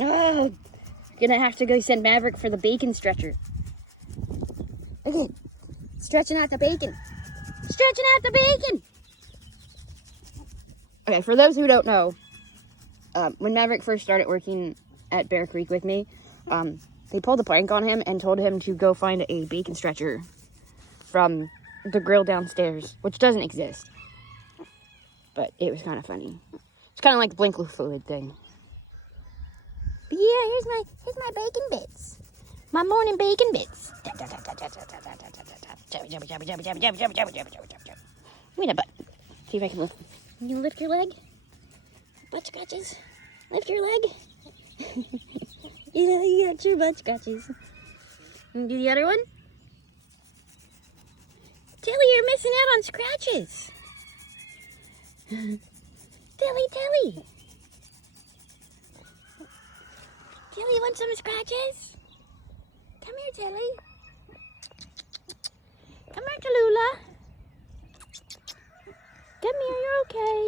Oh, gonna have to go send Maverick for the bacon stretcher. Okay, stretching out the bacon. Stretching out the bacon. Okay, for those who don't know, when Maverick first started working at Bear Creek with me, they pulled a prank on him and told him to go find a bacon stretcher from the grill downstairs, which doesn't exist. But it was kind of funny. It's kind of like the Blink fluid thing. But yeah, here's my bacon bits. My morning bacon bits. Give me that butt. See if I can lift. You lift your leg? Butt scratches. Lift your leg. You got your butt scratches. And do the other one. Tilly, you're missing out on scratches. Tilly. Tilly, you want some scratches? Come here, Tilly. Come here, Tallulah. Come here, you're okay.